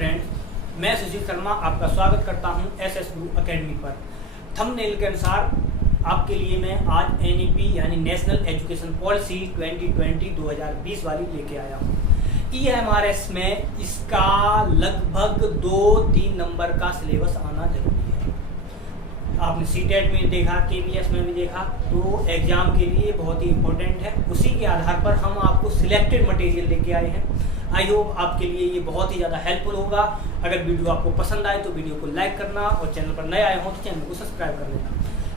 Friends, मैं सुशील शर्मा आपका स्वागत करता हूं एसएस गुरु एकेडमी पर। थंबनेल के अनुसार आपके लिए मैं आज एनईपी यानी नेशनल एजुकेशन पॉलिसी 2020-2020 वाली लेके आया हूं। ईएमआरएस में इसका लगभग 2-3 नंबर का सिलेबस आना जरूरी है। आपने सीटेट में देखा, केवीएस में भी देखा, तो एग्जाम के लिए बहुत ही इम्पोर्टेंट है। उसी के आधार पर हम आपको सिलेक्टेड मटेरियल लेके आए हैं। आई होप आपके लिए ये बहुत ही ज़्यादा हेल्पफुल होगा। अगर वीडियो आपको पसंद आए तो वीडियो को लाइक करना और चैनल पर नए आए हों तो चैनल को सब्सक्राइब कर लेना।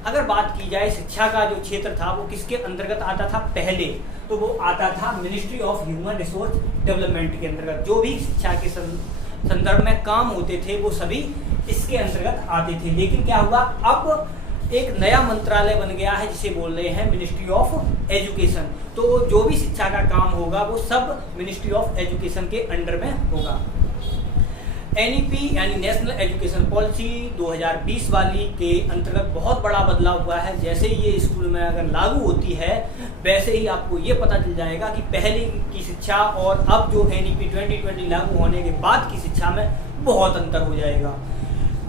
अगर बात की जाए शिक्षा का जो क्षेत्र था वो किसके अंतर्गत आता था पहले, तो वो आता था ministry of human resource development के अंतर्गत। जो भी शिक्षा के संदर्भ में काम होते थे वो सभी इसके अंतर्गत आते थे। लेकिन क्या हुआ, अब एक नया मंत्रालय बन गया है जिसे बोल रहे हैं मिनिस्ट्री ऑफ एजुकेशन। तो जो भी शिक्षा का काम होगा वो सब मिनिस्ट्री ऑफ एजुकेशन के अंडर में होगा। एनईपी यानी नेशनल एजुकेशन पॉलिसी 2020 वाली के अंतर्गत बहुत बड़ा बदलाव हुआ है। जैसे ही ये स्कूल में अगर लागू होती है वैसे ही आपको ये पता चल जाएगा कि पहले की शिक्षा और अब जो एनईपी 2020 लागू होने के बाद की शिक्षा में बहुत अंतर हो जाएगा।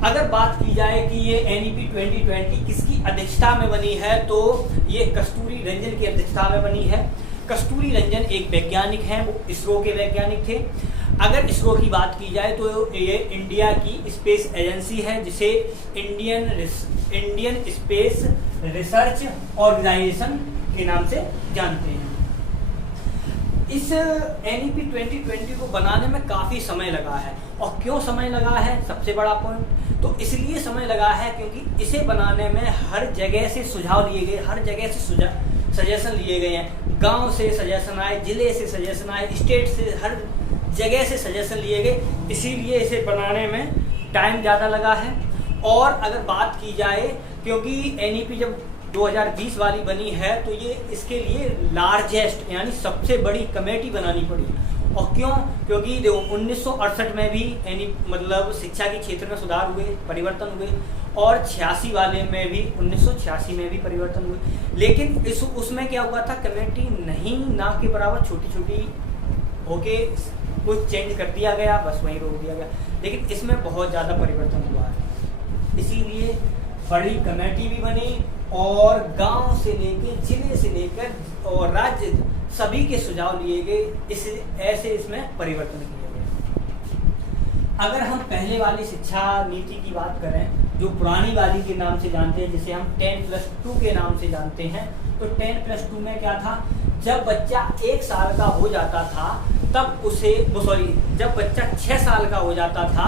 अगर बात की जाए कि ये एनईपी 2020 किसकी अध्यक्षता में बनी है, तो ये कस्तूरी रंजन की अध्यक्षता में बनी है। कस्तूरी रंजन एक वैज्ञानिक हैं, वो इसरो के वैज्ञानिक थे। अगर इसरो की बात की जाए तो ये इंडिया की स्पेस एजेंसी है जिसे इंडियन स्पेस रिसर्च ऑर्गेनाइजेशन के नाम से जानते हैं। इस एनईपी 2020 को बनाने में काफ़ी समय लगा है। और क्यों समय लगा है, सबसे बड़ा पॉइंट तो इसलिए समय लगा है क्योंकि इसे बनाने में हर जगह से सुझाव लिए गए, हर जगह से सजेशन लिए गए हैं। गांव से सजेशन आए, जिले से सजेशन आए, स्टेट से, हर जगह से सजेशन लिए गए। इसीलिए इसे बनाने में टाइम ज़्यादा लगा है। और अगर बात की जाए, क्योंकि एनईपी जब 2020 वाली बनी है तो ये इसके लिए लार्जेस्ट यानी सबसे बड़ी कमेटी बनानी पड़ी। और क्यों, क्योंकि देखो 1968 में भी मतलब शिक्षा के क्षेत्र में सुधार हुए, परिवर्तन हुए, और 86 वाले में भी 1986 में भी परिवर्तन हुए। लेकिन उसमें क्या हुआ था, कमेटी नहीं ना के बराबर छोटी छोटी होके कुछ चेंज कर दिया गया, बस वहीं रोक दिया गया। लेकिन इसमें बहुत ज़्यादा परिवर्तन हुआ है। इसीलिए बड़ी कमेटी भी बनी और गांव से लेकर, जिले से लेकर और राज्य सभी के सुझाव लिए गए। ऐसे इसमें परिवर्तन किए गए। अगर हम पहले वाली शिक्षा नीति की बात करें, जो पुरानी वाली के नाम से जानते हैं, जिसे हम 10+2 के नाम से जानते हैं, तो 10+2 में क्या था, जब बच्चा 1 साल का हो जाता था तब उसे जब बच्चा 6 साल का हो जाता था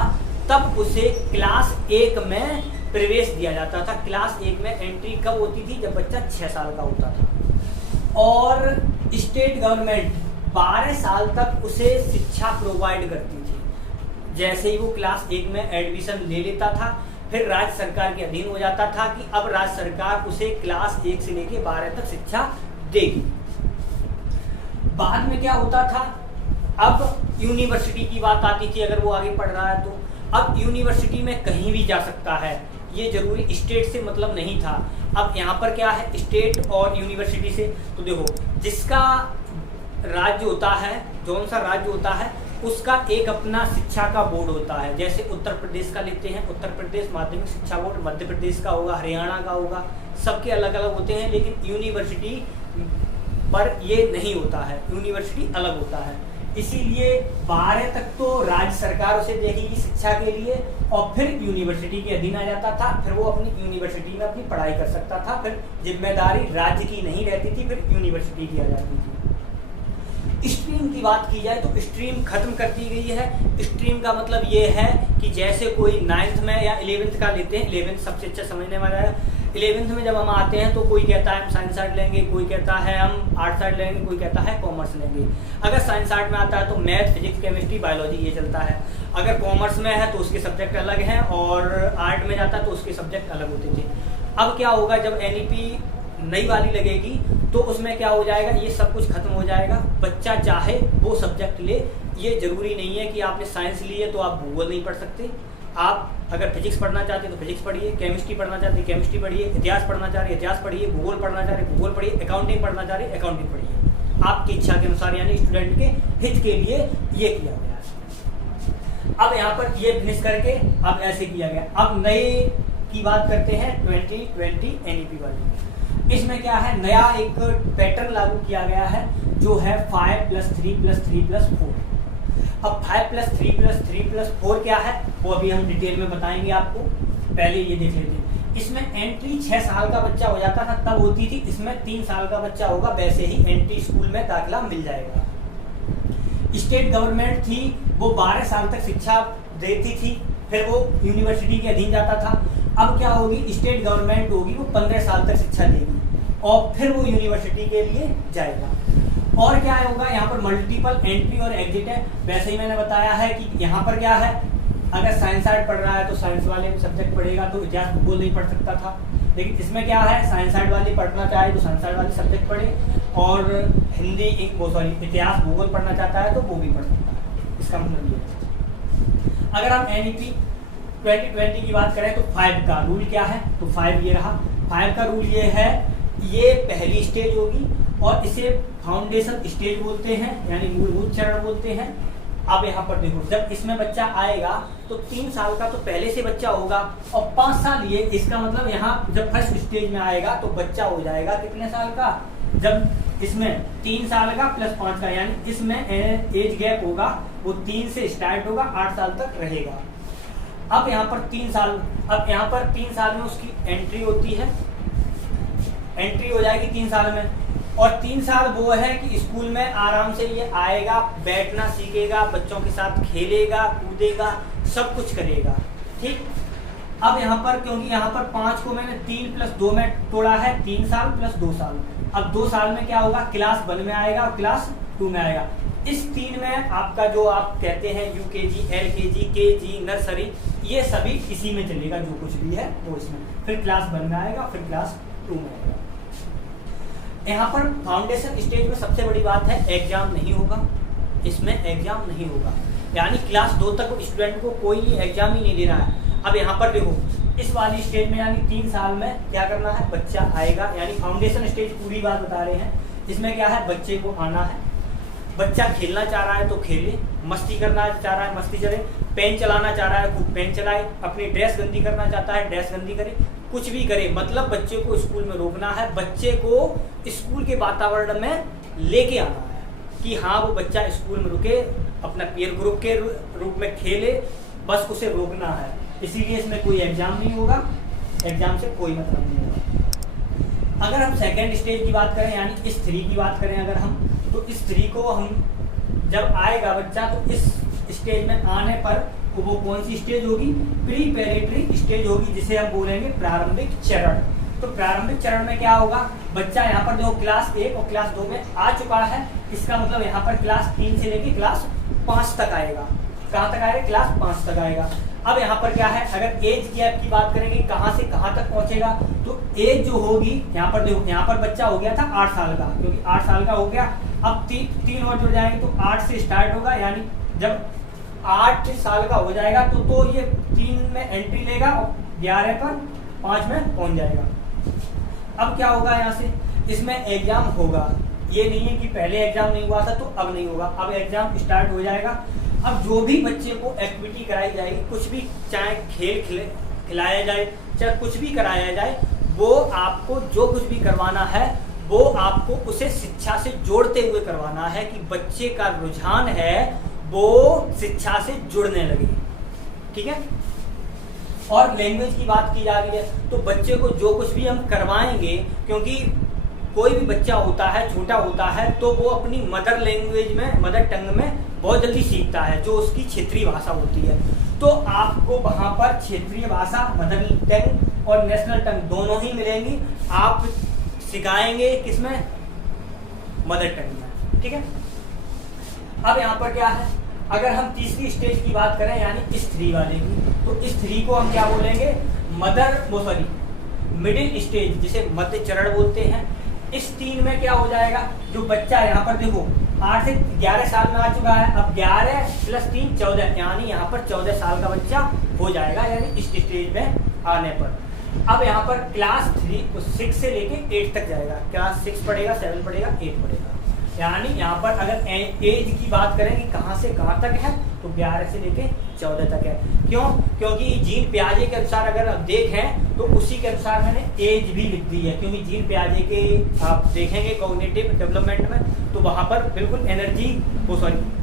तब उसे क्लास 1 में प्रवेश दिया जाता था। क्लास 1 में एंट्री कब होती थी, जब बच्चा 6 साल का होता था। और स्टेट गवर्नमेंट 12 साल तक उसे शिक्षा प्रोवाइड करती थी। जैसे ही वो क्लास 1 में एडमिशन ले लेता था, फिर राज्य सरकार के अधीन हो जाता था कि अब राज्य सरकार उसे क्लास 1 से लेकर 12 तक शिक्षा देगी। बाद में क्या होता था, अब यूनिवर्सिटी की बात आती थी। अगर वो आगे पढ़ रहा है तो अब यूनिवर्सिटी में कहीं भी जा सकता है, ये जरूरी स्टेट से मतलब नहीं था। अब यहाँ पर क्या है, स्टेट और यूनिवर्सिटी से। तो देखो, जिसका राज्य होता है, जौन सा राज्य होता है, उसका एक अपना शिक्षा का बोर्ड होता है। जैसे उत्तर प्रदेश का लेते हैं, उत्तर प्रदेश माध्यमिक शिक्षा बोर्ड, मध्य प्रदेश का होगा, हरियाणा का होगा, सबके अलग अलग होते हैं। लेकिन यूनिवर्सिटी पर ये नहीं होता है, यूनिवर्सिटी अलग होता है। इसीलिए 12 तक तो राज्य सरकार उसे देगी शिक्षा के लिए, और फिर यूनिवर्सिटी के अधीन आ जाता था। फिर वो अपनी यूनिवर्सिटी में अपनी पढ़ाई कर सकता था। फिर जिम्मेदारी राज्य की नहीं रहती थी, फिर यूनिवर्सिटी की आ जाती थी। स्ट्रीम की बात की जाए तो स्ट्रीम खत्म कर दी गई है। स्ट्रीम का मतलब ये है कि जैसे कोई 9th में या 11th का लेते हैं, 11th सबसे अच्छा समझने वाला है। 11th में जब हम आते हैं तो कोई कहता है हम साइंस आर्ट लेंगे, कोई कहता है हम आर्ट्स आर्ट लेंगे, कोई कहता है कॉमर्स लेंगे। अगर साइंस आर्ट में आता है तो मैथ, फिजिक्स, केमिस्ट्री, बायोलॉजी ये चलता है। अगर कॉमर्स में है तो उसके सब्जेक्ट अलग हैं, और आर्ट में जाता है तो उसके सब्जेक्ट अलग होते थे। अब क्या होगा, जब एनईपी नई वाली लगेगी तो उसमें क्या हो जाएगा, ये सब कुछ खत्म हो जाएगा। बच्चा चाहे वो सब्जेक्ट ले, ये जरूरी नहीं है कि आपने साइंस ली है तो आप भूगोल नहीं पढ़ सकते। आप अगर फिजिक्स पढ़ना चाहते हैं तो फिजिक्स पढ़िए, केमिस्ट्री पढ़ना चाहते हैं केमिस्ट्री पढ़िए, इतिहास पढ़ना चाह रहे हैं इतिहास पढ़िए, भूगोल पढ़ना चाह रहे हैं भूगोल पढ़िए, अकाउंटिंग पढ़ना चाह रहे हैं अकाउंटिंग पढ़िए। आपकी इच्छा के अनुसार, यानी स्टूडेंट के हित के लिए ये किया गया है। अब अब यहाँ पर ये फिनिश करके अब ऐसे किया गया। अब नए की बात करते हैं 2020 NEP वाली। इसमें क्या है, नया एक पैटर्न लागू किया गया है जो है 5+3+3+4। अब 5+3+3+4 क्या है वो अभी हम डिटेल में बताएंगे आपको, पहले ये देख लेते हैं। इसमें एंट्री 6 साल का बच्चा हो जाता था तब होती थी, इसमें 3 साल का बच्चा होगा वैसे ही एंट्री स्कूल में दाखिला मिल जाएगा। स्टेट गवर्नमेंट थी वो 12 साल तक शिक्षा देती थी, फिर वो यूनिवर्सिटी के अधीन जाता था। अब क्या होगी, स्टेट गवर्नमेंट होगी वो 15 साल तक शिक्षा देगी और फिर वो यूनिवर्सिटी के लिए जाएगा। और क्या होगा, यहाँ पर मल्टीपल एंट्री और एग्जिट है। वैसे ही मैंने बताया है कि यहाँ पर क्या है, अगर साइंस आर्ट पढ़ रहा है तो साइंस वाले सब्जेक्ट पढ़ेगा तो इतिहास भूगोल नहीं पढ़ सकता था, लेकिन इसमें क्या है, साइंस आर्ट वाले पढ़ना चाहे तो साइंस आर्ट वाले सब्जेक्ट पढ़े, और हिंदी इतिहास भूगोल पढ़ना चाहता है तो वो भी पढ़ सकता है। इसका मतलब ये है। अगर हम NEP 2020 की बात करें तो 5 का रूल क्या है, तो 5 ये रहा। 5 का रूल ये है, ये पहली स्टेज होगी और इसे फाउंडेशन स्टेज बोलते हैं, यानी मूलभूत चरण बोलते हैं। अब यहाँ पर देखो, जब इसमें बच्चा आएगा तो 3 साल का तो पहले से बच्चा होगा और 5 साल ये, इसका मतलब यहाँ जब फर्स्ट स्टेज में आएगा तो बच्चा हो जाएगा कितने साल का, जब इसमें 3 साल का प्लस 5 का, यानी इसमें एज गैप होगा वो 3 से स्टार्ट होगा 8 साल तक रहेगा। अब यहाँ पर 3 साल में उसकी एंट्री होती है, एंट्री हो जाएगी 3 साल में। और 3 साल वो है कि स्कूल में आराम से ये आएगा, बैठना सीखेगा, बच्चों के साथ खेलेगा, कूदेगा, सब कुछ करेगा, ठीक। अब यहाँ पर क्योंकि यहाँ पर 5 को मैंने 3 + 2 में तोड़ा है, 3 साल + 2 साल। अब 2 साल में क्या होगा, क्लास 1 में आएगा और क्लास 2 में आएगा। इस 3 में आपका जो आप कहते हैं UKG, LKG, KG, नर्सरी, ये सभी इसी में चलेगा, जो कुछ भी है वो इसमें। फिर क्लास 1 में आएगा, फिर क्लास 2 में आएगा। यहाँ पर फाउंडेशन स्टेज में सबसे बड़ी बात है, एग्जाम नहीं होगा, इसमें एग्जाम नहीं होगा, यानी क्लास 2 तक स्टूडेंट को कोई एग्जाम ही नहीं देना है। अब यहाँ पर देखो, इस वाली स्टेज में यानी 3 साल में क्या करना है, बच्चा आएगा, यानी फाउंडेशन स्टेज पूरी बात बता रहे हैं। इसमें क्या है, बच्चे को आना है, बच्चा खेलना चाह रहा है तो खेले, मस्ती करना चाह रहा है मस्ती करे, पेन चलाना चाह रहा है खूब पेन चलाए, अपनी ड्रेस गंदी करना चाहता है ड्रेस गंदी करे, कुछ भी करे, मतलब बच्चे को स्कूल में रोकना है, बच्चे को स्कूल के वातावरण में लेके आना है कि हाँ वो बच्चा स्कूल में रुके, अपना पीयर ग्रुप के रूप में खेले, बस उसे रोकना है। इसीलिए इसमें कोई एग्जाम नहीं होगा, एग्जाम से कोई मतलब नहीं होगा। अगर हम सेकेंड स्टेज की बात करें, यानी इस 3 की बात करें अगर हम, तो इस 3 को हम जब आएगा बच्चा तो इस स्टेज में आने पर वो कौन सी स्टेज होगी, प्रीपैरेटरी स्टेज होगी, जिसे हम बोलेंगे प्रारंभिक चरण। तो प्रारंभिक चरण में क्या होगा, बच्चा यहाँ पर जो क्लास 1 और क्लास 2 में आ चुका है, इसका मतलब यहाँ पर क्लास 3 से लेके क्लास 5 तक आएगा। कहाँ तक आएगा, क्लास 5 तक आएगा। अब यहाँ पर क्या है, अगर एज गैप की बात करेंगे कहाँ से कहाँ तक पहुंचेगा, तो एज जो होगी, यहाँ पर देखो, यहाँ पर बच्चा हो गया था 8 साल का, क्योंकि 8 साल का हो गया, अब 3 और जुड़ जाएंगे तो 8 से स्टार्ट होगा, यानी जब 8 साल का हो जाएगा तो ये 3 में एंट्री लेगा और 11 पर 5 में पहुंच जाएगा। अब क्या होगा, यहाँ से इसमें एग्जाम होगा, ये नहीं है कि पहले एग्जाम नहीं हुआ था तो अब नहीं होगा, अब एग्जाम स्टार्ट हो जाएगा। अब जो भी बच्चे को एक्टिविटी कराई जाएगी, कुछ भी, चाहे खेल खिलाया जाए, चाहे कुछ भी कराया जाए, वो आपको जो कुछ भी करवाना है वो आपको उसे शिक्षा से जोड़ते हुए करवाना है कि बच्चे का रुझान है वो शिक्षा से जुड़ने लगे, ठीक है। और लैंग्वेज की बात की जा रही है तो बच्चे को जो कुछ भी हम करवाएंगे, क्योंकि कोई भी बच्चा होता है, छोटा होता है, तो वो अपनी मदर लैंग्वेज में, मदर टंग में बहुत जल्दी सीखता है, जो उसकी क्षेत्रीय भाषा होती है। तो आपको वहाँ पर क्षेत्रीय भाषा, मदर टंग और नेशनल टंग दोनों ही मिलेंगी। आप सिखाएंगे किसमें, मदर टंग में, ठीक है। अब यहाँ पर क्या है, अगर हम तीसरी स्टेज की बात करें, यानी इस 3 वाले की, तो इस 3 को हम क्या बोलेंगे, मिडिल स्टेज, जिसे मध्य चरण बोलते हैं। इस 3 में क्या हो जाएगा, जो बच्चा यहाँ पर देखो 8 से 11 साल में आ चुका है, अब 11 + 3 14, यानी यहाँ पर 14 साल का बच्चा हो जाएगा, यानी इस स्टेज में आने पर। अब यहाँ पर क्लास 6 से लेके 8 तक जाएगा, क्लास 6 पढ़ेगा, 7 पढ़ेगा, 8 पढ़ेगा। यानी यहाँ पर अगर एज की बात करें कि कहाँ से कहाँ तक है, तो 11 से लेके 14 तक है। क्यों? क्योंकि जीन पियाजे के अनुसार अगर आप देखें तो उसी के अनुसार मैंने एज भी लिख दी है, क्योंकि जीन पियाजे के आप देखेंगे कॉग्निटिव डेवलपमेंट में तो वहां पर बिल्कुल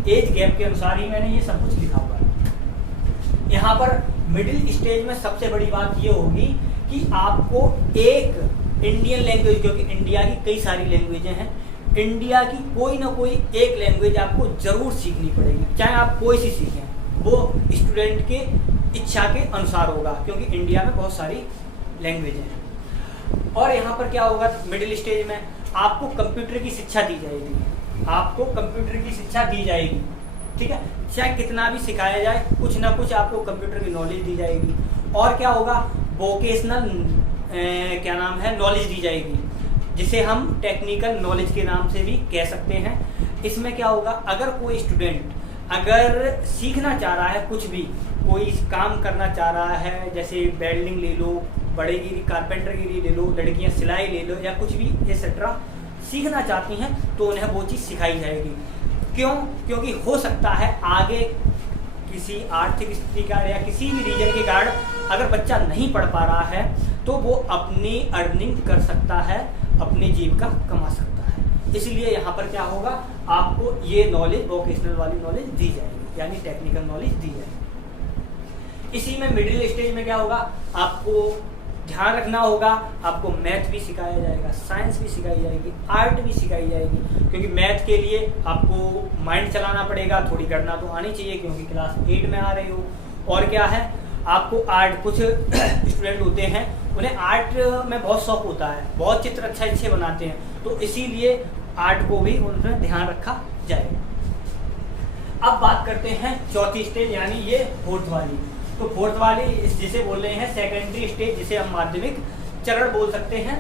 एज गैप के अनुसार ही मैंने ये सब कुछ लिखा हुआ है। यहाँ पर मिडिल स्टेज में सबसे बड़ी बात ये होगी कि आपको एक इंडियन लैंग्वेज, क्योंकि इंडिया की कई सारी लैंग्वेजें हैं, इंडिया की कोई ना कोई एक लैंग्वेज आपको जरूर सीखनी पड़ेगी, चाहे आप कोई सी सीखें, वो स्टूडेंट के इच्छा के अनुसार होगा, क्योंकि इंडिया में बहुत सारी लैंग्वेजें हैं। और यहाँ पर क्या होगा, मिडिल स्टेज में आपको कंप्यूटर की शिक्षा दी जाएगी, आपको कंप्यूटर की शिक्षा दी जाएगी, ठीक है, चाहे कितना भी सिखाया जाए, कुछ ना कुछ आपको कंप्यूटर की नॉलेज दी जाएगी। और क्या होगा, वोकेशनल क्या नाम है, नॉलेज दी जाएगी, जिसे हम टेक्निकल नॉलेज के नाम से भी कह सकते हैं। इसमें क्या होगा, अगर कोई स्टूडेंट अगर सीखना चाह रहा है, कुछ भी कोई काम करना चाह रहा है, जैसे वेल्डिंग ले लो, बड़ेगिरी कारपेंटरगिरी ले लो, लड़कियां सिलाई ले लो, या कुछ भी एक्सेट्रा सीखना चाहती हैं तो उन्हें वो चीज़ सिखाई जाएगी। क्यों? क्योंकि हो सकता है आगे किसी आर्थिक स्थिति का या किसी भी रीजन के कारण अगर बच्चा नहीं पढ़ पा रहा है तो वो अपनी अर्निंग कर सकता है, अपनी जीविका कमा सकता है। इसलिए यहाँ पर क्या होगा, आपको ये नॉलेज, वोकेशनल वाली नॉलेज दी जाएगी, यानी टेक्निकल नॉलेज दी जाएगी। इसी में मिडिल स्टेज में क्या होगा, आपको ध्यान रखना होगा, आपको मैथ भी सिखाया जाएगा, साइंस भी सिखाई जाएगी, आर्ट भी सिखाई जाएगी, क्योंकि मैथ के लिए आपको माइंड चलाना पड़ेगा, थोड़ी गणना तो आनी चाहिए, क्योंकि क्लास 8 में आ रहे हो। और क्या है, आपको आर्ट, कुछ स्टूडेंट होते हैं उन्हें आर्ट में बहुत शौक होता है, बहुत चित्र अच्छे बनाते हैं, तो इसीलिए आर्ट को भी उन्हें ध्यान रखा जाएगा। अब बात करते हैं चौथी स्टेज, यानी ये फोर्थ वाली। तो फोर्थ वाली जिसे बोल रहे हैं सेकेंडरी स्टेज, जिसे हम माध्यमिक चरण बोल सकते हैं।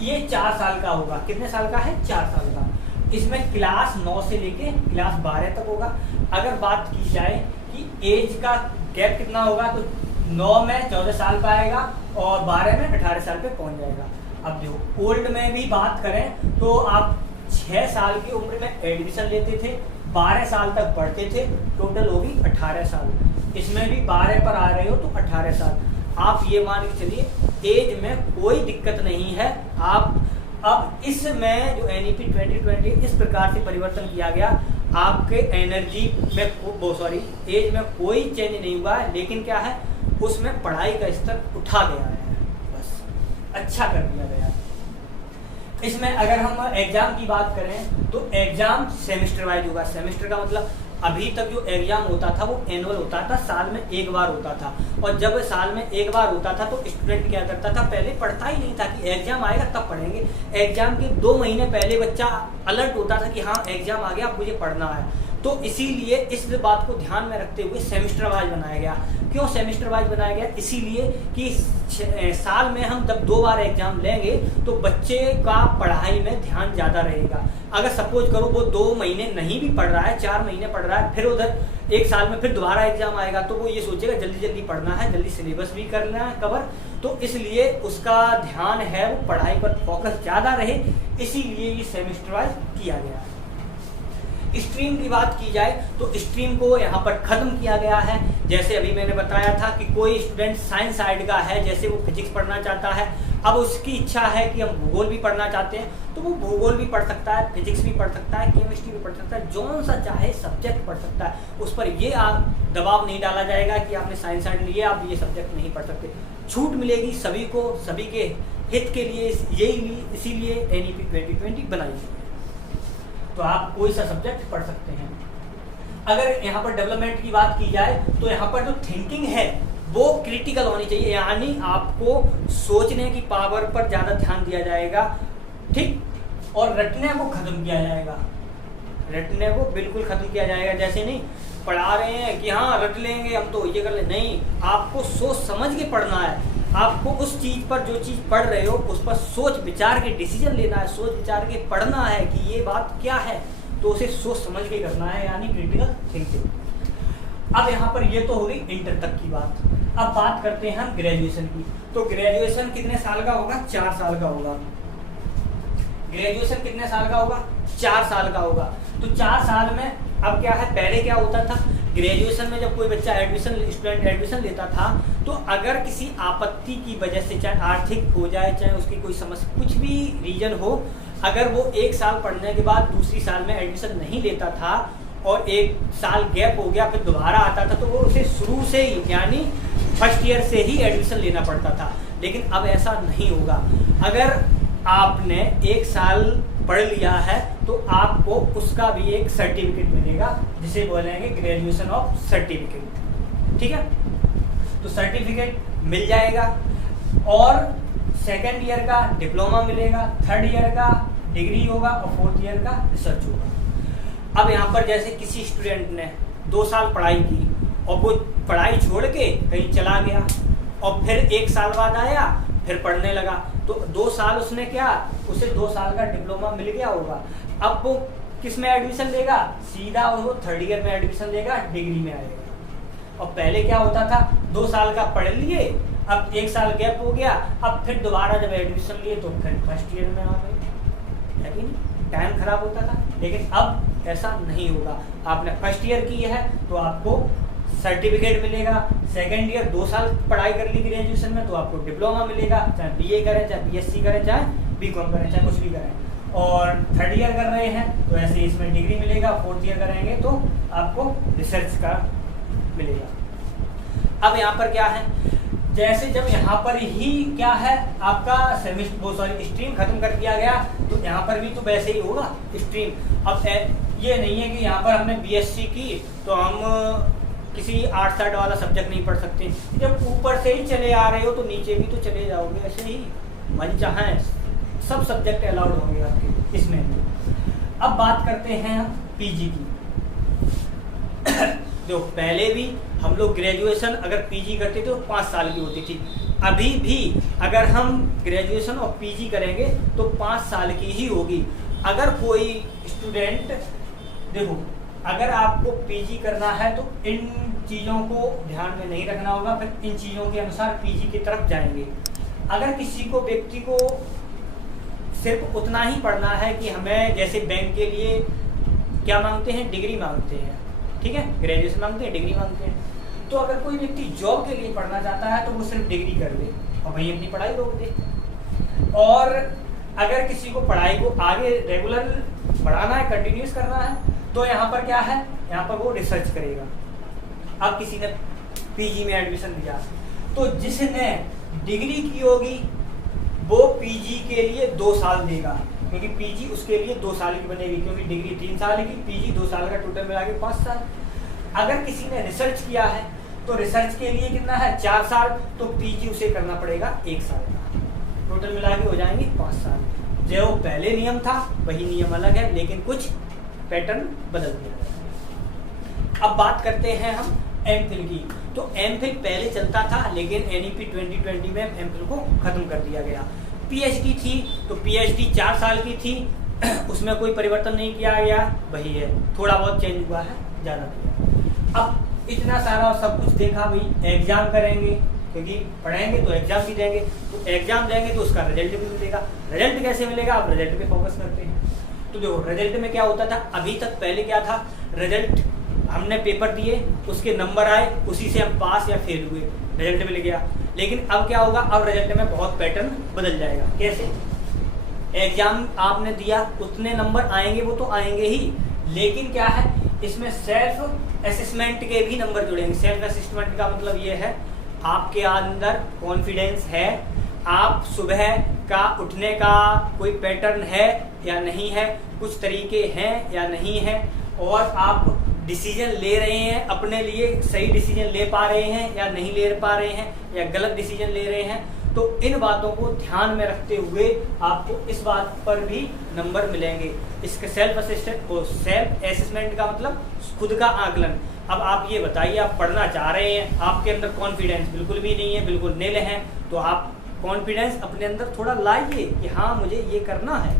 ये 4 साल का होगा। कितने साल का है? 4 साल का। इसमें क्लास 9 से लेके क्लास 12 तक होगा। अगर बात की जाए कि एज का गैप कितना होगा, तो 9 में 14 साल का आएगा और 12 में 18 साल पे पहुंच जाएगा। अब देखो, ओल्ड में भी बात करें तो आप 6 साल की उम्र में एडमिशन लेते थे, 12 साल तक पढ़ते थे, टोटल होगी 18 साल। इसमें भी 12 पर आ रहे हो तो 18 साल। आप ये मान के चलिए एज में कोई दिक्कत नहीं है। आप अब इसमें जो NEP 2020 इस प्रकार से परिवर्तन किया गया, आपके एनर्जी में एज में कोई चेंज नहीं हुआ है, लेकिन क्या है, उसमें पढ़ाई का स्तर उठा गया है, बस अच्छा कर दिया गया। इसमें अगर हम एग्जाम की बात करें तो एग्जाम सेमेस्टर वाइज होगा। सेमेस्टर का मतलब अभी तक जो एग्जाम होता था वो एनुअल होता था, साल में एक बार होता था। और जब साल में एक बार होता था तो स्टूडेंट क्या करता था, पहले पढ़ता ही नहीं था कि एग्जाम आएगा तब पढ़ेंगे। एग्जाम के 2 महीने पहले बच्चा अलर्ट होता था कि हाँ एग्जाम आ गया, अब मुझे पढ़ना है। तो इसीलिए इस बात को ध्यान में रखते हुए सेमेस्टर वाइज बनाया गया। क्यों सेमेस्टर वाइज बनाया गया? इसीलिए कि साल में हम जब 2 बार एग्जाम लेंगे तो बच्चे का पढ़ाई में ध्यान ज़्यादा रहेगा। अगर सपोज करो वो 2 महीने नहीं भी पढ़ रहा है, 4 महीने पढ़ रहा है, फिर उधर 1 साल में फिर दोबारा एग्जाम आएगा तो वो ये सोचेगा जल्दी जल्दी पढ़ना है, जल्दी सिलेबस भी करना है कवर, तो इसलिए उसका ध्यान है वो पढ़ाई पर फोकस ज़्यादा रहे, इसीलिए ये सेमेस्टर वाइज किया गया है। स्ट्रीम की बात की जाए तो स्ट्रीम को यहाँ पर खत्म किया गया है। जैसे अभी मैंने बताया था कि कोई स्टूडेंट साइंस साइड का है, जैसे वो फिजिक्स पढ़ना चाहता है, अब उसकी इच्छा है कि हम भूगोल भी पढ़ना चाहते हैं तो वो भूगोल भी पढ़ सकता है, फिजिक्स भी पढ़ सकता है, केमिस्ट्री भी पढ़ सकता है, जौन सा चाहे सब्जेक्ट पढ़ सकता है। उस पर ये दबाव नहीं डाला जाएगा कि आपने साइंस साइड लिया आप ये सब्जेक्ट नहीं पढ़ सकते। छूट मिलेगी सभी को, सभी के हित के लिए, यही इसीलिए NEP 2020 बनाई गई है। तो आप कोई सा सब्जेक्ट पढ़ सकते हैं। अगर यहाँ पर डेवलपमेंट की बात की जाए तो यहाँ पर जो थिंकिंग है वो क्रिटिकल होनी चाहिए, यानी आपको सोचने की पावर पर ज़्यादा ध्यान दिया जाएगा, ठीक, और रटने को खत्म किया जाएगा। रटने को बिल्कुल खत्म किया जाएगा। जैसे नहीं पढ़ा रहे हैं कि हाँ रट लेंगे हम तो ये कर ले, नहीं, आपको सोच समझ के पढ़ना है। आपको उस चीज़ पर, जो चीज़ पढ़ रहे हो उस पर सोच विचार के डिसीजन लेना है, सोच विचार के पढ़ना है कि ये बात क्या है, तो उसे सोच समझ के करना है, यानी क्रिटिकल थिंकिंग। अब यहाँ पर ये तो हो गई इंटर तक की बात। अब बात करते हैं हम ग्रेजुएशन की। तो ग्रेजुएशन कितने साल का होगा? 4 साल का होगा। ग्रेजुएशन कितने साल का होगा? 4 साल का होगा। तो 4 साल में अब क्या है, पहले क्या होता था, ग्रेजुएशन में जब कोई बच्चा स्टूडेंट एडमिशन लेता था, तो अगर किसी आपत्ति की वजह से, चाहे आर्थिक हो जाए, चाहे उसकी कोई समस्या, कुछ भी रीजन हो, अगर वो 1 साल पढ़ने के बाद दूसरी साल में एडमिशन नहीं लेता था और 1 साल गैप हो गया, फिर दोबारा आता था, तो वो उसे शुरू से ही यानी फर्स्ट ईयर से ही एडमिशन लेना पड़ता था। लेकिन अब ऐसा नहीं होगा। अगर आपने 1 साल पढ़ लिया है तो आपको उसका भी एक सर्टिफिकेट मिलेगा, जिसे बोलेंगे ग्रेजुएशन ऑफ सर्टिफिकेट। ठीक है, तो सर्टिफिकेट मिल जाएगा और सेकेंड ईयर का डिप्लोमा मिलेगा, थर्ड ईयर का डिग्री होगा और फोर्थ ईयर का रिसर्च होगा। अब यहाँ पर जैसे किसी स्टूडेंट ने 2 साल पढ़ाई की और वो पढ़ाई छोड़ के कहीं चला गया और फिर 1 साल बाद आया, फिर पढ़ने लगा, तो 2 साल उसने क्या, उसे 2 साल का डिप्लोमा मिल गया होगा। अब वो किस में एडमिशन लेगा, सीधा वो थर्ड ईयर में एडमिशन लेगा, डिग्री में आएगा। और पहले क्या होता था, 2 साल का पढ़ लिए, अब 1 साल गैप हो गया, अब फिर दोबारा जब एडमिशन लिए तो फिर फर्स्ट ईयर में आ गए, लेकिन टाइम खराब होता था। लेकिन अब ऐसा नहीं होगा। आपने फर्स्ट ईयर की है तो आपको सर्टिफिकेट मिलेगा, सेकेंड ईयर 2 साल पढ़ाई कर ली ग्रेजुएशन में तो आपको डिप्लोमा मिलेगा, चाहे बीए करें, चाहे बीएससी करें, चाहे बीकॉम करें, चाहे कुछ भी करें। और थर्ड ईयर कर रहे हैं तो ऐसे इसमें डिग्री मिलेगा, फोर्थ ईयर करेंगे तो आपको रिसर्च का मिलेगा। अब यहाँ पर क्या है, जैसे जब यहाँ पर ही क्या है आपका स्ट्रीम खत्म कर दिया गया, तो यहाँ पर भी तो वैसे ही होगा स्ट्रीम। अब ये नहीं है कि यहाँ पर हमने बीएससी की तो हम किसी आर्ट साइड वाला सब्जेक्ट नहीं पढ़ सकते। जब ऊपर से ही चले आ रहे हो तो नीचे भी तो चले जाओगे, ऐसे ही मन चाहे सब सब्जेक्ट अलाउड होंगे आपके इसमें। अब बात करते हैं पीजी की। जो पहले भी हम लोग ग्रेजुएशन अगर पीजी करते थे तो 5 साल की होती थी। अभी भी अगर हम ग्रेजुएशन और पीजी करेंगे तो 5 साल की ही होगी। अगर कोई स्टूडेंट, देखो अगर आपको पीजी करना है तो इन चीज़ों को ध्यान में नहीं रखना होगा, फिर इन चीज़ों के अनुसार पीजी की तरफ जाएंगे। अगर किसी को व्यक्ति को सिर्फ उतना ही पढ़ना है कि हमें जैसे बैंक के लिए क्या मांगते हैं, डिग्री मांगते हैं, ठीक है, ग्रेजुएशन मांगते हैं, डिग्री मांगते हैं, तो अगर कोई व्यक्ति जॉब के लिए पढ़ना चाहता है तो वो सिर्फ डिग्री कर ले और वहीं अपनी पढ़ाई रोक दे। और अगर किसी को पढ़ाई को आगे रेगुलर बढ़ाना है, कंटिन्यूस करना है, तो यहाँ पर क्या है, यहाँ पर वो रिसर्च करेगा। अब किसी ने पीजी में एडमिशन लिया तो जिसने डिग्री की होगी वो पीजी के लिए 2 साल देगा, क्योंकि पीजी उसके लिए 2 साल की बनेगी, क्योंकि डिग्री 3 साल की, पीजी 2 साल का, टोटल मिला के 5 साल। अगर किसी ने रिसर्च किया है तो रिसर्च के लिए कितना है, 4 साल, तो पीजी उसे करना पड़ेगा 1 साल का, टोटल मिला के हो जाएंगे 5 साल। जो पहले नियम था वही नियम अलग है, लेकिन कुछ पैटर्न बदल गया। अब बात करते हैं हम एमफिल की। तो एमफिल पहले चलता था, लेकिन एनईपी 2020 में एमफिल को खत्म कर दिया गया। पीएचडी थी तो पीएचडी 4 साल की थी, उसमें कोई परिवर्तन नहीं किया गया, वही है, थोड़ा बहुत चेंज हुआ है, ज़्यादा नहीं। अब इतना सारा सब कुछ देखा, भाई एग्जाम करेंगे, क्योंकि पढ़ेंगे तो एग्जाम भी देंगे, तो एग्जाम देंगे तो उसका रिजल्ट भी मिलेगा। रिजल्ट कैसे मिलेगा, आप रिजल्ट पे फोकस करते हैं। तो देखो रिजल्ट में क्या होता था, अभी तक पहले क्या था, रिजल्ट हमने पेपर दिए, उसके नंबर आए, उसी से हम पास या फेल हुए, रिजल्ट मिल गया। लेकिन अब क्या होगा, अब रिजल्ट में बहुत पैटर्न बदल जाएगा। कैसे, एग्जाम आपने दिया, उतने नंबर आएंगे, वो तो आएंगे ही, लेकिन क्या है इसमें सेल्फ असेसमेंट के भी नंबर जुड़ेंगे। सेल्फ असेसमेंट का मतलब ये है आपके अंदर कॉन्फिडेंस है, आप सुबह का उठने का कोई पैटर्न है या नहीं है, कुछ तरीके हैं या नहीं है, और आप डिसीजन ले रहे हैं अपने लिए, सही डिसीजन ले पा रहे हैं या नहीं ले पा रहे हैं, या गलत डिसीजन ले रहे हैं। तो इन बातों को ध्यान में रखते हुए आपको इस बात पर भी नंबर मिलेंगे। इसके सेल्फ असेसमेंट का मतलब खुद का आकलन। अब आप ये बताइए, आप पढ़ना चाह रहे हैं, आपके अंदर कॉन्फिडेंस बिल्कुल भी नहीं है, बिल्कुल नील है, तो आप कॉन्फिडेंस अपने अंदर थोड़ा लाइए कि हाँ मुझे ये करना है।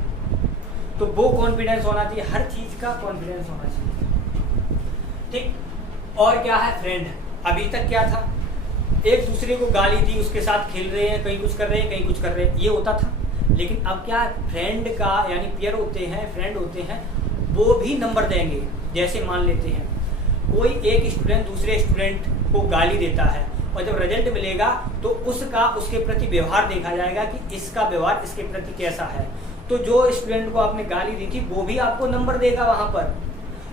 तो वो कॉन्फिडेंस होना चाहिए, हर चीज़ का कॉन्फिडेंस होना चाहिए, ठीक। और क्या है फ्रेंड, अभी तक क्या था, एक दूसरे को गाली दी, उसके साथ खेल रहे हैं, कहीं कुछ कर रहे हैं, कहीं कुछ कर रहे हैं, ये होता था। लेकिन अब क्या है, फ्रेंड का यानी पेयर होते हैं, फ्रेंड होते हैं, वो भी नंबर देंगे। जैसे मान लेते हैं कोई एक स्टूडेंट दूसरे स्टूडेंट को गाली देता है और जब रिजल्ट मिलेगा तो उसके प्रति व्यवहार देखा जाएगा कि इसका व्यवहार इसके प्रति कैसा है। तो जो स्टूडेंट को आपने गाली दी थी वो भी आपको नंबर देगा वहाँ पर।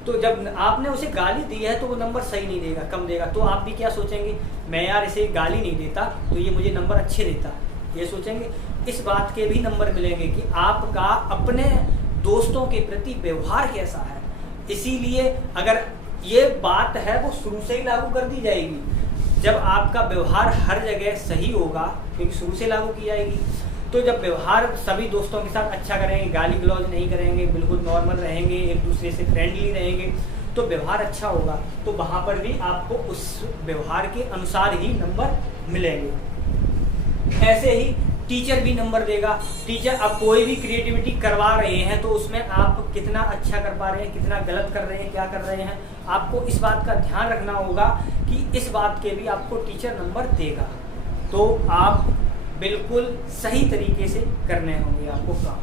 तो जब आपने उसे गाली दी है तो वो नंबर सही नहीं देगा, कम देगा। तो आप भी क्या सोचेंगे, मैं यार इसे गाली नहीं देता तो ये मुझे नंबर अच्छे देता, ये सोचेंगे। इस बात के भी नंबर मिलेंगे कि आपका अपने दोस्तों के प्रति व्यवहार कैसा है। इसीलिए अगर ये बात है वो शुरू से ही लागू कर दी जाएगी। जब आपका व्यवहार हर जगह सही होगा, क्योंकि शुरू से लागू की जाएगी, तो जब व्यवहार सभी दोस्तों के साथ अच्छा करेंगे, गाली गलौज नहीं करेंगे, बिल्कुल नॉर्मल रहेंगे, एक दूसरे से फ्रेंडली रहेंगे, तो व्यवहार अच्छा होगा, तो वहाँ पर भी आपको उस व्यवहार के अनुसार ही नंबर मिलेंगे। ऐसे ही टीचर भी नंबर देगा। टीचर अब कोई भी क्रिएटिविटी करवा रहे हैं तो उसमें आप कितना अच्छा कर पा रहे हैं, कितना गलत कर रहे हैं, क्या कर रहे हैं, आपको इस बात का ध्यान रखना होगा कि इस बात के भी आपको टीचर नंबर देगा। तो आप बिल्कुल सही तरीके से करने होंगे आपको काम,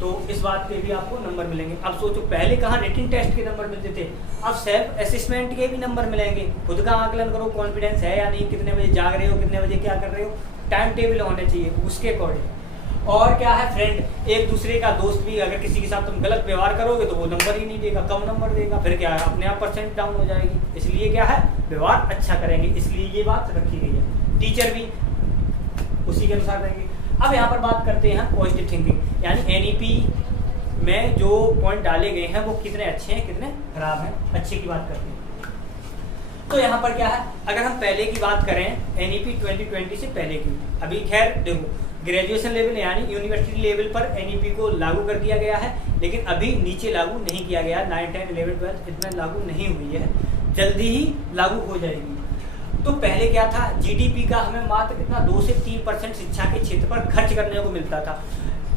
तो इस बात के भी आपको नंबर मिलेंगे। अब सोचो, पहले कहाँ रिटन टेस्ट के नंबर मिलते थे, अब सेल्फ असेसमेंट के भी नंबर मिलेंगे। खुद का आकलन करो, कॉन्फिडेंस है या नहीं, कितने बजे जाग रहे हो, कितने बजे क्या कर रहे हो, टाइम टेबल होने चाहिए उसके अकॉर्डिंग। और क्या है फ्रेंड, एक दूसरे का दोस्त भी अगर किसी के साथ तुम गलत व्यवहार करोगे तो वो नंबर ही नहीं देगा, कम नंबर देगा, फिर क्या है, अपने आप परसेंट डाउन हो जाएगी। इसलिए क्या है, व्यवहार अच्छा करेंगे, इसलिए ये बात रखी गई है। टीचर भी उसी के अनुसार रहेंगे। अब यहाँ पर बात करते हैं पॉजिटिव थिंकिंग, यानी एनईपी में जो पॉइंट डाले गए हैं वो कितने अच्छे हैं, कितने खराब हैं। अच्छे की बात करते हैं तो यहाँ पर क्या है, अगर हम पहले की बात करें एनईपी 2020 से पहले की, अभी खैर देखो ग्रेजुएशन लेवल यानी यूनिवर्सिटी लेवल पर एनईपी को लागू कर दिया गया है, लेकिन अभी नीचे लागू नहीं किया गया। 9, 10, 11, 12 इसमें लागू नहीं हुई है, जल्दी ही लागू हो जाएगी। तो पहले क्या था, जीडीपी का हमें मात्र कितना 2 से 3% शिक्षा के क्षेत्र पर खर्च करने को मिलता था।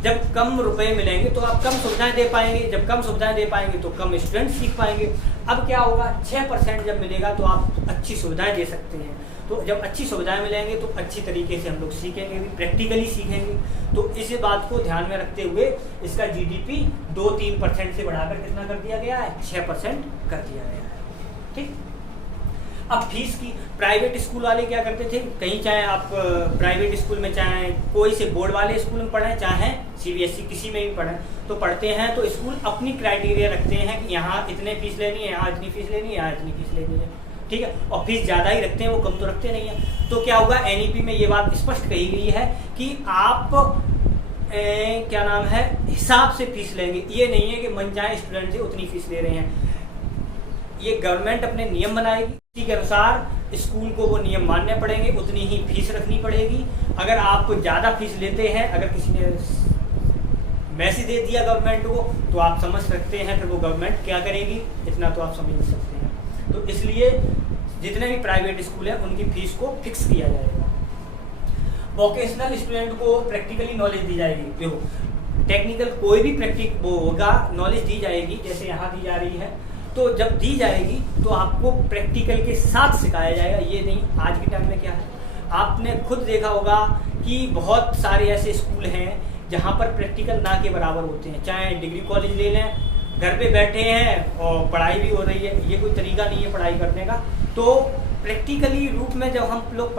जब कम रुपए मिलेंगे तो आप कम सुविधाएं दे पाएंगे, जब कम सुविधाएं दे पाएंगे तो कम स्टूडेंट सीख पाएंगे। अब क्या होगा, 6% जब मिलेगा तो आप अच्छी सुविधाएं दे सकते हैं। तो जब अच्छी सुविधाएं मिलेंगे तो अच्छी तरीके से हम लोग सीखेंगे, प्रैक्टिकली सीखेंगे। तो इस बात को ध्यान में रखते हुए इसका जीडीपी 2-3% से बढ़ाकर कितना कर दिया गया है, 6% कर दिया गया है। ठीक। अब फीस की, प्राइवेट स्कूल वाले क्या करते थे, कहीं चाहे आप प्राइवेट स्कूल में, चाहे कोई से बोर्ड वाले स्कूल में पढ़ें, चाहे सीबीएसई किसी में भी पढ़ें, तो पढ़ते हैं तो स्कूल अपनी क्राइटेरिया रखते हैं कि यहाँ इतने फीस लेनी है, यहाँ इतनी फीस लेनी है, यहाँ इतनी फीस लेनी है। ठीक है, और फीस ज़्यादा ही रखते हैं, वो कम तो रखते नहीं है। तो क्या होगा, एनईपी में ये बात स्पष्ट कही गई है कि आप क्या नाम है, हिसाब से फीस लेंगे। ये नहीं है कि मनचाहे स्टूडेंट से उतनी फीस ले रहे हैं। ये गवर्नमेंट अपने नियम बनाएगी, इसी के अनुसार स्कूल को वो नियम मानने पड़ेंगे, उतनी ही फीस रखनी पड़ेगी। अगर आप ज़्यादा फीस लेते हैं, अगर किसी ने मैसेज दे दिया गवर्नमेंट को, तो आप समझ सकते हैं फिर वो गवर्नमेंट क्या करेगी, इतना तो आप समझ सकते हैं। तो इसलिए जितने भी प्राइवेट स्कूल हैं उनकी फीस को फिक्स किया जाएगा। वोकेशनल स्टूडेंट को प्रैक्टिकली नॉलेज दी जाएगी। देखो टेक्निकल कोई भी प्रैक्टिक वो होगा, नॉलेज दी जाएगी, जैसे यहाँ दी जा रही है। तो जब दी जाएगी तो आपको प्रैक्टिकल के साथ सिखाया जाएगा। ये नहीं, आज के टाइम में क्या है, आपने खुद देखा होगा कि बहुत सारे ऐसे स्कूल हैं जहाँ पर प्रैक्टिकल ना के बराबर होते हैं। चाहे डिग्री कॉलेज ले लें, घर पे बैठे हैं और पढ़ाई भी हो रही है, ये कोई तरीका नहीं है पढ़ाई करने का। तो प्रैक्टिकली रूप में जब हम लोग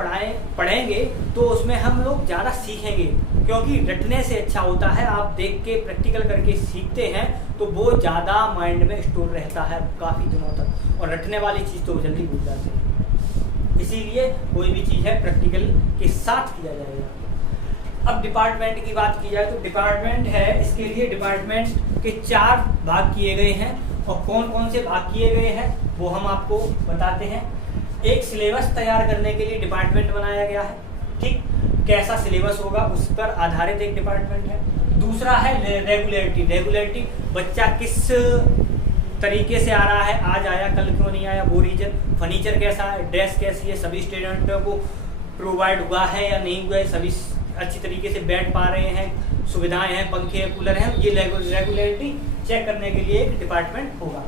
पढ़ेंगे तो उसमें हम लोग ज़्यादा सीखेंगे, क्योंकि रटने से अच्छा होता है। आप देख के प्रैक्टिकल करके सीखते हैं तो वो ज़्यादा माइंड में स्टोर रहता है काफ़ी दिनों तक, और रटने वाली चीज़ तो जल्दी भूल जाते हैं। इसीलिए कोई भी चीज़ है प्रैक्टिकल के साथ किया जाएगा। अब डिपार्टमेंट की बात की जाए तो डिपार्टमेंट है, इसके लिए डिपार्टमेंट के 4 भाग किए गए हैं, और कौन कौन से भाग किए गए हैं वो हम आपको बताते हैं। एक सिलेबस तैयार करने के लिए डिपार्टमेंट बनाया गया है। ठीक, कैसा सिलेबस होगा उस पर आधारित एक डिपार्टमेंट है। दूसरा है रेगुलरिटी, बच्चा किस तरीके से आ रहा है, आज आया कल क्यों नहीं आया, वो रीजन। फर्नीचर कैसा है, ड्रेस कैसी है, सभी स्टूडेंटों को प्रोवाइड हुआ है या नहीं हुआ है, सभी अच्छी तरीके से बैठ पा रहे हैं, सुविधाएं हैं, पंखे हैं, कूलर हैं। ये रेगुलरिटी चेक करने के लिए एक डिपार्टमेंट होगा।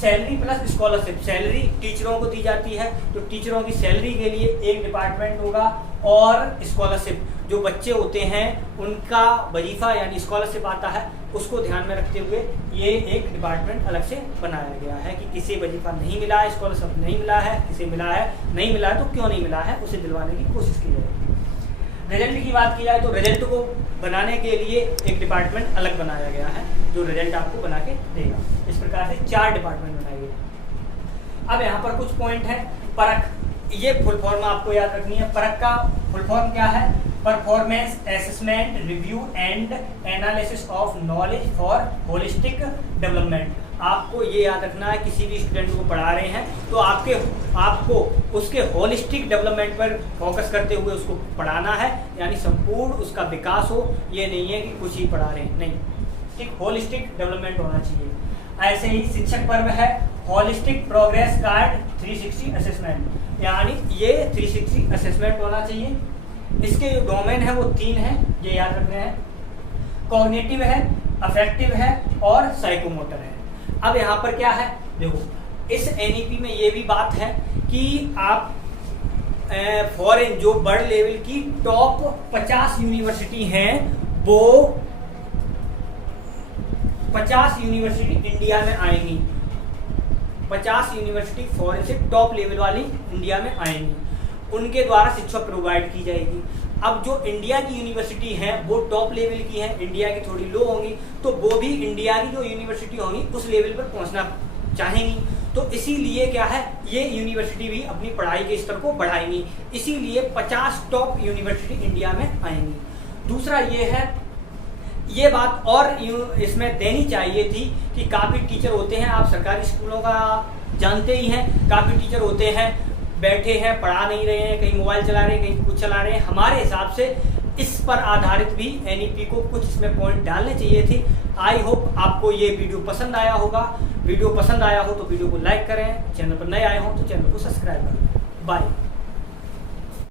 सैलरी प्लस स्कॉलरशिप, सैलरी टीचरों को दी जाती है तो टीचरों की सैलरी के लिए एक डिपार्टमेंट होगा, और स्कॉलरशिप जो बच्चे होते हैं उनका वजीफा यानी स्कॉलरशिप आता है, उसको ध्यान में रखते हुए ये एक डिपार्टमेंट अलग से बनाया गया है कि किसी वजीफा नहीं मिला है, स्कॉलरशिप नहीं मिला है, किसे मिला है, नहीं मिला है तो क्यों नहीं मिला है, उसे दिलवाने की कोशिश की जाएगी। रिजल्ट की बात की जाए तो रिजल्ट को बनाने के लिए एक डिपार्टमेंट अलग बनाया गया है जो रिजल्ट आपको बना के देगा। इस प्रकार से 4 डिपार्टमेंट बनाए गए। अब यहाँ पर कुछ पॉइंट है। परख, ये फुल फॉर्म आपको याद रखनी है। परख का फुल फॉर्म क्या है? Performance assessment review and analysis of knowledge for holistic development. आपको ये याद रखना है, किसी भी स्टूडेंट को पढ़ा रहे हैं तो आपको उसके होलिस्टिक डेवलपमेंट पर फोकस करते हुए उसको पढ़ाना है, यानी संपूर्ण उसका विकास हो। ये नहीं है कि कुछ ही पढ़ा रहे हैं, नहीं, ठीक होलिस्टिक डेवलपमेंट होना चाहिए। ऐसे ही शिक्षक पर्व है होलिस्टिक प्रोग्रेस कार्ड 360 असेसमेंट, यानी ये 360 असेसमेंट होना चाहिए। इसके जो डोमेन है वो 3 है, ये याद रखने हैं। कॉग्निटिव है, अफेक्टिव है और साइकोमोटर है। अब यहाँ पर क्या है, देखो इस एनईपी में ये भी बात है कि आप फॉरेन जो वर्ल्ड लेवल की टॉप 50 यूनिवर्सिटी हैं वो 50 यूनिवर्सिटी इंडिया में आएंगी। 50 यूनिवर्सिटी फॉरेन से टॉप लेवल वाली इंडिया में आएंगी, उनके द्वारा शिक्षा प्रोवाइड की जाएगी। अब जो इंडिया की यूनिवर्सिटी है वो टॉप लेवल की है, इंडिया की थोड़ी लो होंगी, तो वो भी इंडिया की जो यूनिवर्सिटी होंगी उस लेवल पर पहुंचना चाहेंगी। तो इसीलिए क्या है, ये यूनिवर्सिटी भी अपनी पढ़ाई के स्तर को बढ़ाएंगी, इसीलिए 50 टॉप यूनिवर्सिटी इंडिया में आएंगी। दूसरा ये है, ये बात और इसमें देनी चाहिए थी कि काफ़ी टीचर होते हैं, आप सरकारी स्कूलों का जानते ही हैं, काफ़ी टीचर होते हैं बैठे हैं, पढ़ा नहीं रहे हैं, कहीं मोबाइल चला रहे हैं, कहीं कुछ चला रहे हैं। हमारे हिसाब से इस पर आधारित भी एनईपी को कुछ इसमें पॉइंट डालने चाहिए थे। आई होप आपको ये वीडियो पसंद आया होगा। वीडियो पसंद आया हो तो वीडियो को लाइक करें, चैनल पर नए आए हो तो चैनल को सब्सक्राइब करें। बाय।